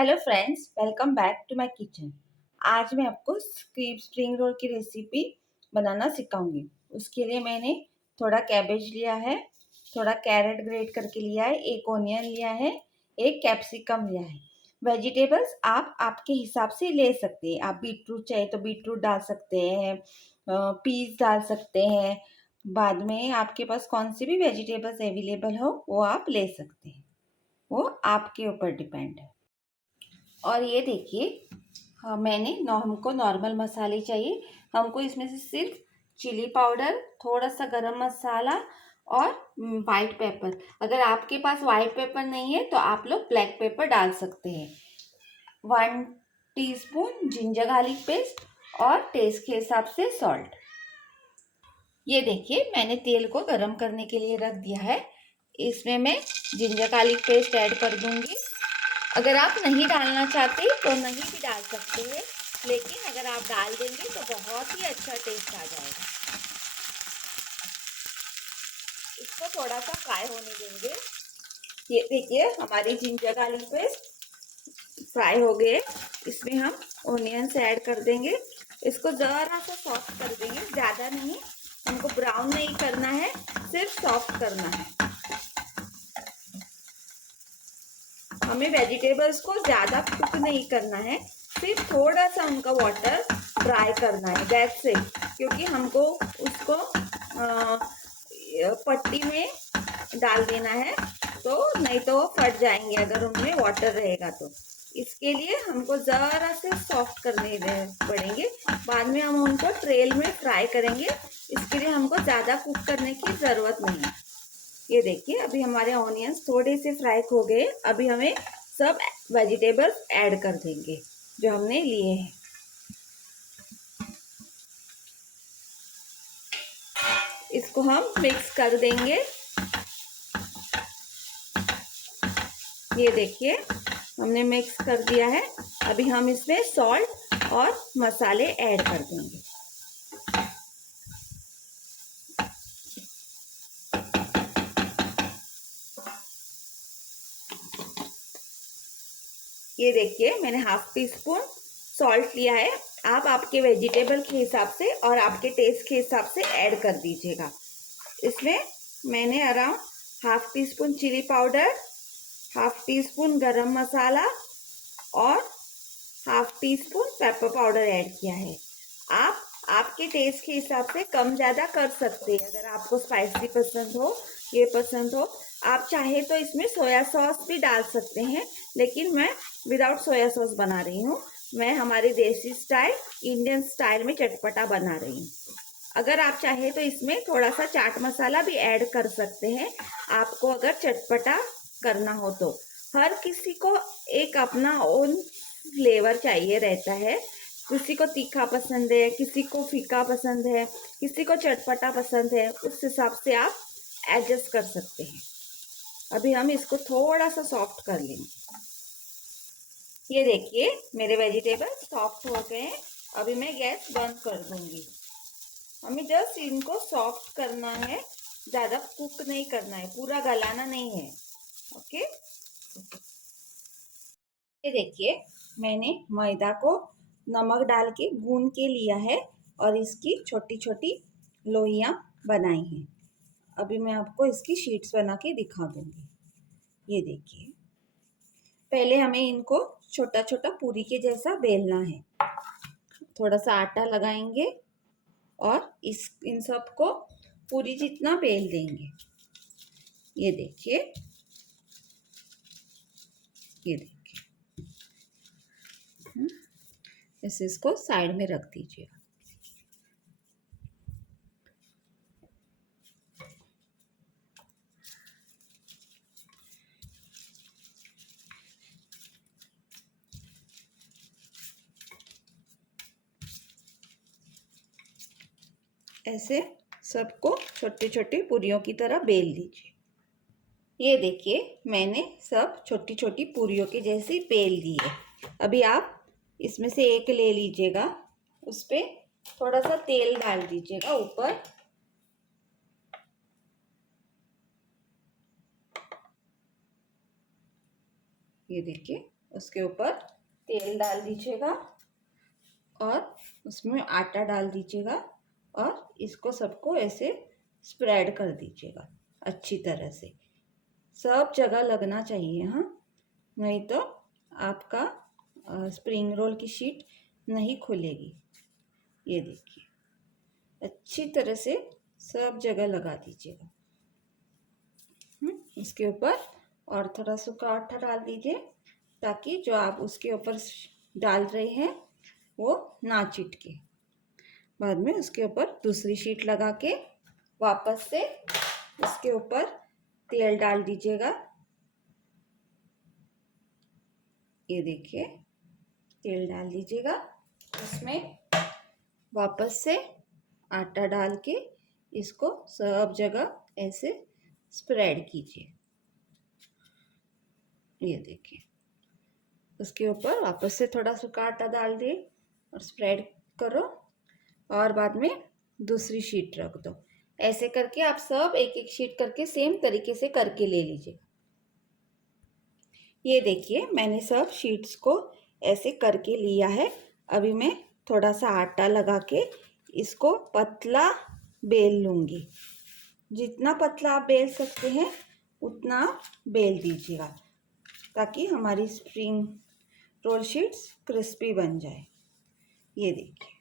Hello friends, welcome back to my kitchen. आज मैं आपको स्प्रिंग रोल की रेसिपी बनाना सिखाऊंगी। उसके लिए मैंने थोड़ा कैबेज लिया है, थोड़ा कैरेट ग्रेट करके लिया है, एक ऑनियन लिया है, एक कैप्सिकम लिया है। वेजिटेबल्स आप आपके हिसाब से ले सकते हैं। आप बीटरूट चाहिए तो बीटरूट डाल सकते हैं, पीस डाल सकते हैं। बाद में आपके पास कौन सी भी वेजिटेबल्स अवेलेबल हो वो आप ले सकते हैं। वो आपके ऊपर डिपेंड है। और ये देखिए, हाँ, हमको नॉर्मल मसाले चाहिए। हमको इसमें से सिर्फ चिली पाउडर, थोड़ा सा गरम मसाला और वाइट पेपर। अगर आपके पास वाइट पेपर नहीं है तो आप लोग ब्लैक पेपर डाल सकते हैं। 1 टीस्पून जिंजर गार्लिक पेस्ट और टेस्ट के हिसाब से सॉल्ट। ये देखिए, मैंने तेल को गरम करने के लिए रख दिया है। इसमें मैं जिंजर गार्लिक पेस्ट ऐड कर दूंगी। अगर आप नहीं डालना चाहते तो नहीं भी डाल सकते हैं, लेकिन अगर आप डाल देंगे तो बहुत ही अच्छा टेस्ट आ जाएगा। इसको थोड़ा सा फ्राई होने देंगे। ये देखिए, हमारी जिंजर गार्लिक पेस्ट फ्राई हो गए। इसमें हम ऑनियंस ऐड कर देंगे। इसको जरा सा सॉफ्ट कर देंगे, ज़्यादा नहीं। हमको ब्राउन नहीं करना है, सिर्फ सॉफ्ट करना है। हमें वेजिटेबल्स को ज़्यादा कुक नहीं करना है, सिर्फ थोड़ा सा उनका वाटर फ्राई करना है, दैट्स इट। क्योंकि हमको उसको पट्टी में डाल देना है, तो नहीं तो वो फट जाएंगे अगर उनमें वाटर रहेगा तो। इसके लिए हमको ज़रा से सॉफ्ट करने पड़ेंगे। बाद में हम उनको ट्रेल में फ्राई करेंगे। इसके लिए हमको ज़्यादा कुक करने की ज़रूरत नहीं है। ये देखिए, अभी हमारे ऑनियंस थोड़े से फ्राई हो गए। अभी हमें सब वेजिटेबल्स ऐड कर देंगे जो हमने लिए हैं। इसको हम मिक्स कर देंगे। ये देखिए, हमने मिक्स कर दिया है। अभी हम इसमें सॉल्ट और मसाले ऐड कर देंगे। ये देखिए, मैंने 1/2 टीस्पून सॉल्ट लिया है। आप आपके वेजिटेबल के हिसाब से और आपके टेस्ट के हिसाब से ऐड कर दीजिएगा। इसमें मैंने around 1/2 teaspoon chilli powder, 1/2 teaspoon garam masala और 1/2 टीस्पून पेपर पाउडर ऐड किया है। आप आपके टेस्ट के हिसाब से कम ज़्यादा कर सकते हैं। अगर आपको स्पाइसी पसंद हो, ये पसंद हो, आप चाहे तो इसमें सोया सॉस भी डाल सकते हैं, लेकिन मैं विदाउट सोया सॉस बना रही हूँ। मैं हमारे देसी स्टाइल, इंडियन स्टाइल में चटपटा बना रही हूँ। अगर आप चाहे तो इसमें थोड़ा सा चाट मसाला भी ऐड कर सकते हैं, आपको अगर चटपटा करना हो तो। हर किसी को एक अपना ओन फ्लेवर चाहिए रहता है। किसी को तीखा पसंद है, किसी को फीका पसंद है, किसी को चटपटा पसंद है। उस हिसाब से आप एडजस्ट कर सकते हैं। अभी हम इसको थोड़ा सा सॉफ्ट कर लेंगे। ये देखिए, मेरे वेजिटेबल सॉफ्ट हो गए हैं। अभी मैं गैस बंद कर दूंगी। हमें जस्ट इनको सॉफ्ट करना है, ज़्यादा कुक नहीं करना है, पूरा गलाना नहीं है। ओके। ये देखिए, मैंने मैदा को नमक डाल के गूंद के लिया है और इसकी छोटी छोटी लोइयाँ बनाई हैं। अभी मैं आपको इसकी शीट्स बना के दिखा दूंगी। ये देखिए, पहले हमें इनको छोटा छोटा पूरी के जैसा बेलना है। थोड़ा सा आटा लगाएंगे और इन सब को पूरी जितना बेल देंगे। ये देखिए, ये देखिए, ऐसे इसको साइड में रख दीजिए। ऐसे सबको छोटे छोटे पूरियों की तरह बेल लीजिए। ये देखिए, मैंने सब छोटी छोटी पूरियों के जैसी बेल दी है। अभी आप इसमें से एक ले लीजिएगा, उस पर थोड़ा सा तेल डाल दीजिएगा ऊपर। ये देखिए, उसके ऊपर तेल डाल दीजिएगा और उसमें आटा डाल दीजिएगा और इसको सबको ऐसे स्प्रेड कर दीजिएगा अच्छी तरह से। सब जगह लगना चाहिए, हाँ, नहीं तो आपका स्प्रिंग रोल की शीट नहीं खुलेगी। ये देखिए अच्छी तरह से सब जगह लगा दीजिएगा। इसके ऊपर और थोड़ा सूखा आटा डाल दीजिए ताकि जो आप उसके ऊपर डाल रहे हैं वो ना चिटके। बाद में उसके ऊपर दूसरी शीट लगा के वापस से उसके ऊपर तेल डाल दीजिएगा। ये देखिए तेल डाल दीजिएगा, उसमें वापस से आटा डाल के इसको सब जगह ऐसे स्प्रेड कीजिए। ये देखिए उसके ऊपर वापस से थोड़ा सूखा आटा डाल दिए और स्प्रेड करो और बाद में दूसरी शीट रख दो। ऐसे करके आप सब एक एक शीट करके सेम तरीके से करके ले लीजिए। ये देखिए मैंने सब शीट्स को ऐसे करके लिया है। अभी मैं थोड़ा सा आटा लगा के इसको पतला बेल लूँगी। जितना पतला आप बेल सकते हैं उतना बेल दीजिएगा ताकि हमारी स्प्रिंग रोल शीट्स क्रिस्पी बन जाए। ये देखिए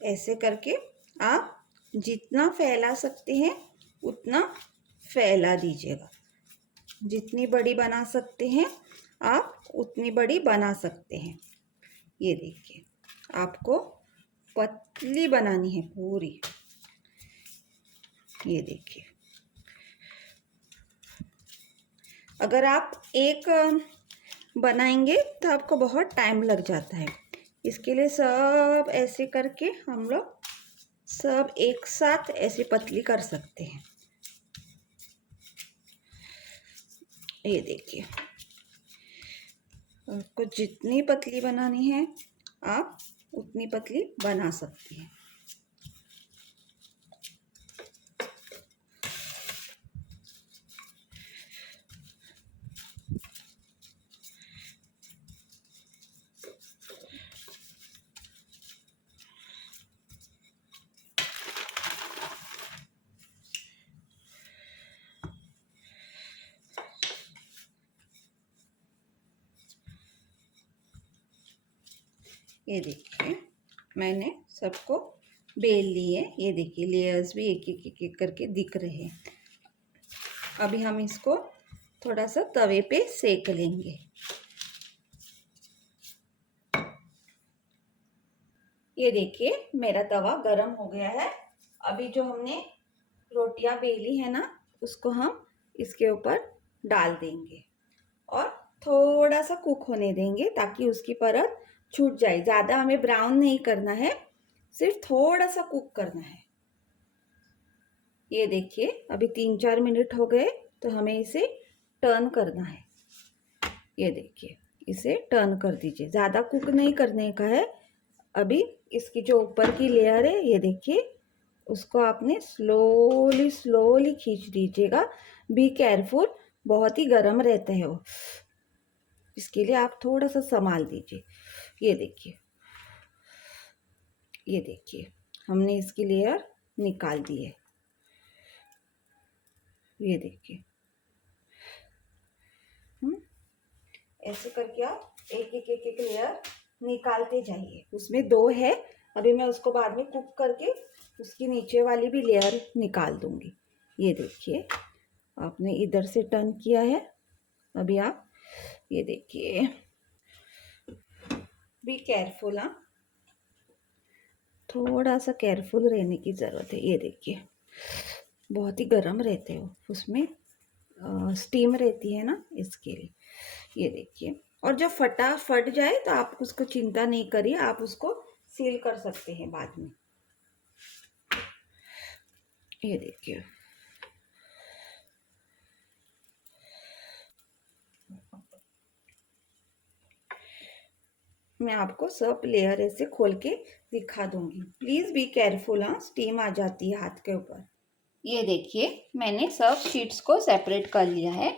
ऐसे करके आप जितना फैला सकते हैं उतना फैला दीजिएगा। जितनी बड़ी बना सकते हैं आप उतनी बड़ी बना सकते हैं। ये देखिए आपको पतली बनानी है पूरी। ये देखिए अगर आप एक बनाएंगे तो आपको बहुत टाइम लग जाता है। इसके लिए सब ऐसे करके हम लोग सब एक साथ ऐसे पतली कर सकते हैं। ये देखिए आपको जितनी पतली बनानी है आप उतनी पतली बना सकते हैं। ये देखिए मैंने सबको बेल लिए। ये देखिए लेयर्स भी एक एक एक करके दिख रहे हैं। अभी हम इसको थोड़ा सा तवे पे सेक लेंगे। ये देखिए मेरा तवा गरम हो गया है। अभी जो हमने रोटियां बेली है ना उसको हम इसके ऊपर डाल देंगे और थोड़ा सा कुक होने देंगे ताकि उसकी परत छूट जाए। ज़्यादा हमें ब्राउन नहीं करना है, सिर्फ थोड़ा सा कुक करना है। ये देखिए अभी 3-4 मिनट हो गए तो हमें इसे टर्न करना है। ये देखिए इसे टर्न कर दीजिए, ज़्यादा कुक नहीं करने का है। अभी इसकी जो ऊपर की लेयर है ये देखिए उसको आपने स्लोली स्लोली खींच दीजिएगा। बी केयरफुल, बहुत ही गर्म रहता है वो, इसके लिए आप थोड़ा सा संभाल दीजिए। ये देखिए हमने इसकी लेयर निकाल दी है। ये देखिए ऐसे करके आप एक एक लेयर निकालते जाइए। उसमें 2 है, अभी मैं उसको बाद में कुक करके उसकी नीचे वाली भी लेयर निकाल दूंगी। ये देखिए आपने इधर से टर्न किया है। अभी आप ये देखिए बी केयरफुल, हाँ, थोड़ा सा केयरफुल रहने की ज़रूरत है। ये देखिए बहुत ही गर्म रहते हो, उसमें स्टीम रहती है ना, इसके लिए। ये देखिए और जब फट जाए तो आप उसको चिंता नहीं करिए, आप उसको सील कर सकते हैं बाद में। ये देखिए मैं आपको सब लेयर ऐसे खोल के दिखा दूंगी। प्लीज़ बी केयरफुल, हाँ, स्टीम आ जाती है हाथ के ऊपर। ये देखिए मैंने सब शीट्स को सेपरेट कर लिया है।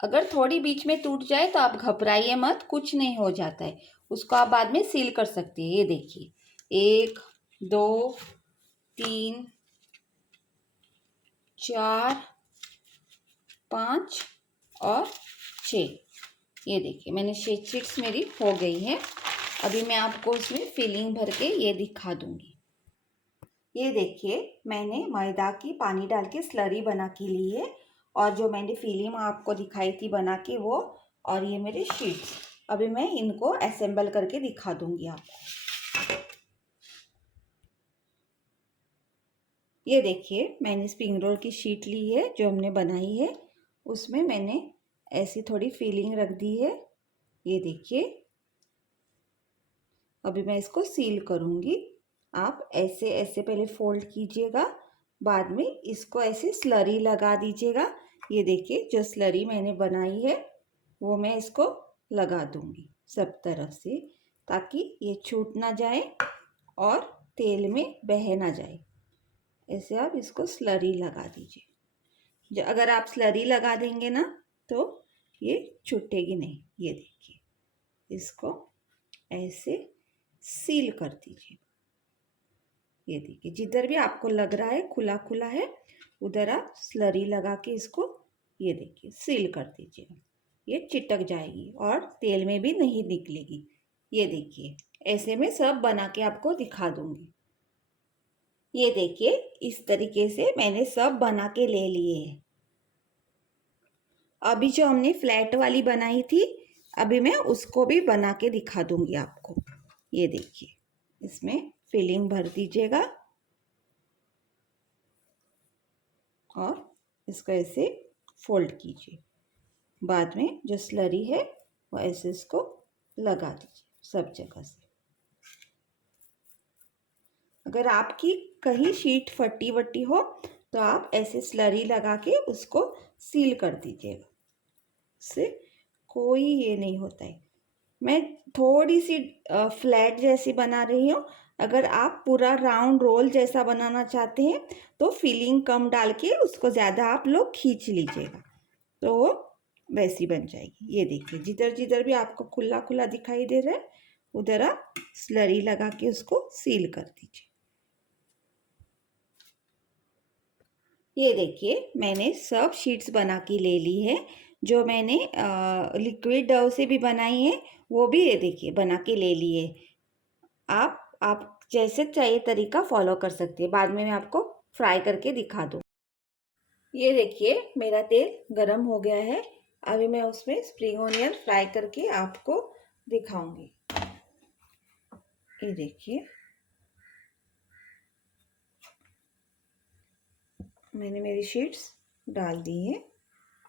अगर थोड़ी बीच में टूट जाए तो आप घबराइए मत, कुछ नहीं हो जाता है, उसको आप बाद में सील कर सकते हैं। ये देखिए 1 2 3 4 5 और 6। ये देखिए मैंने 6 शीट्स मेरी हो गई है। अभी मैं आपको उसमें फिलिंग भर के ये दिखा दूंगी। ये देखिए मैंने मैदा की पानी डाल के स्लरी बना के ली है, और जो मैंने फिलिंग आपको दिखाई थी बना के वो, और ये मेरे शीट्स। अभी मैं इनको असेंबल करके दिखा दूंगी आपको। ये देखिए मैंने स्प्रिंग रोल की शीट ली है जो हमने बनाई है, उसमें मैंने ऐसी थोड़ी फिलिंग रख दी है। ये देखिए अभी मैं इसको सील करूंगी। आप ऐसे ऐसे पहले फोल्ड कीजिएगा, बाद में इसको ऐसे स्लरी लगा दीजिएगा। ये देखिए जो स्लरी मैंने बनाई है वो मैं इसको लगा दूंगी सब तरफ से, ताकि ये छूट ना जाए और तेल में बह ना जाए। ऐसे आप इसको स्लरी लगा दीजिए। जो अगर आप स्लरी लगा देंगे ना तो ये छूटेगी नहीं। ये देखिए इसको ऐसे सील कर दीजिए। ये देखिए जिधर भी आपको लग रहा है खुला खुला है उधर आप स्लरी लगा के इसको ये देखिए सील कर दीजिए। ये चिटक जाएगी और तेल में भी नहीं निकलेगी। ये देखिए ऐसे में सब बना के आपको दिखा दूंगी। ये देखिए इस तरीके से मैंने सब बना के ले लिए हैं। अभी जो हमने फ्लैट वाली बनाई थी अभी मैं उसको भी बना के दिखा दूंगी आपको। ये देखिए इसमें फिलिंग भर दीजिएगा और इसको ऐसे फोल्ड कीजिए। बाद में जो स्लरी है वो ऐसे इसको लगा दीजिए सब जगह से। अगर आपकी कहीं शीट फटी वटी हो तो आप ऐसे स्लरी लगा के उसको सील कर दीजिएगा, इससे कोई ये नहीं होता है। मैं थोड़ी सी फ्लैट जैसी बना रही हूँ। अगर आप पूरा राउंड रोल जैसा बनाना चाहते हैं तो फिलिंग कम डाल के उसको ज़्यादा आप लोग खींच लीजिएगा तो वो वैसी बन जाएगी। ये देखिए जिधर जिधर भी आपको खुला खुला दिखाई दे रहा है उधर आप स्लरी लगा के उसको सील कर दीजिए। ये देखिए मैंने सब शीट्स बना के ले ली है। जो मैंने लिक्विड डव से भी बनाई है वो भी ये देखिए बना के ले लिए। आप जैसे चाहिए तरीका फॉलो कर सकते हैं। बाद में मैं आपको फ्राई करके दिखा दूँ। ये देखिए मेरा तेल गरम हो गया है। अभी मैं उसमें स्प्रिंग ओनियन फ्राई करके आपको दिखाऊंगी। ये देखिए मैंने मेरी शीट्स डाल दी है।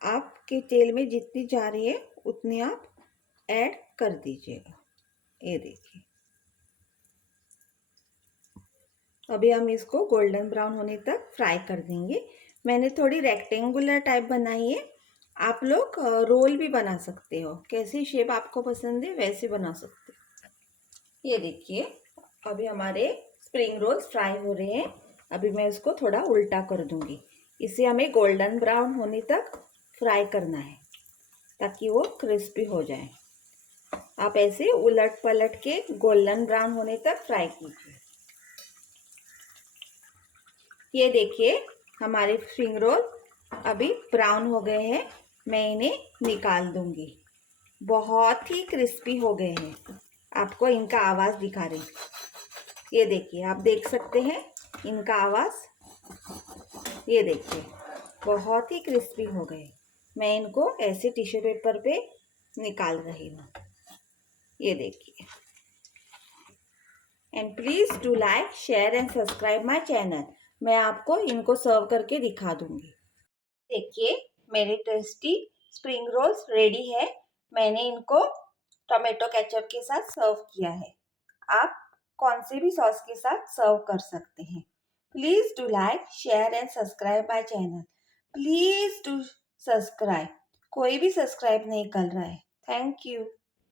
आपके तेल में जितनी जा रही है उतनी आप ऐड कर दीजिएगा। ये देखिए अभी हम इसको गोल्डन ब्राउन होने तक फ्राई कर देंगे। मैंने थोड़ी रेक्टेंगुलर टाइप बनाई है। आप लोग रोल भी बना सकते हो, कैसी शेप आपको पसंद है वैसे बना सकते हो। ये देखिए अभी हमारे स्प्रिंग रोल्स फ्राई हो रहे हैं। अभी मैं इसको थोड़ा उल्टा कर दूंगी। इसे हमें गोल्डन ब्राउन होने तक फ्राई करना है ताकि वो क्रिस्पी हो जाए। आप ऐसे उलट पलट के गोल्डन ब्राउन होने तक फ्राई कीजिए। ये देखिए हमारे स्प्रिंग रोल अभी ब्राउन हो गए हैं। मैं इन्हें निकाल दूंगी। बहुत ही क्रिस्पी हो गए हैं। आपको इनका आवाज़ दिखा रही। ये देखिए आप देख सकते हैं इनका आवाज़। ये देखिए बहुत ही क्रिस्पी हो गए। मैं इनको ऐसे टिश्यू पेपर पे निकाल रही हूँ। ये देखिए। And please do like share and subscribe my channel. मैं आपको इनको सर्व करके दिखा दूंगी। देखिए मेरे टेस्टी स्प्रिंग रोल्स रेडी है। मैंने इनको टोमेटो केचप के साथ सर्व किया है। आप कौन से भी सॉस के साथ सर्व कर सकते हैं। Please do like share and subscribe my channel. Please do subscribe. कोई भी सब्सक्राइब नहीं कर रहा है। Thank you.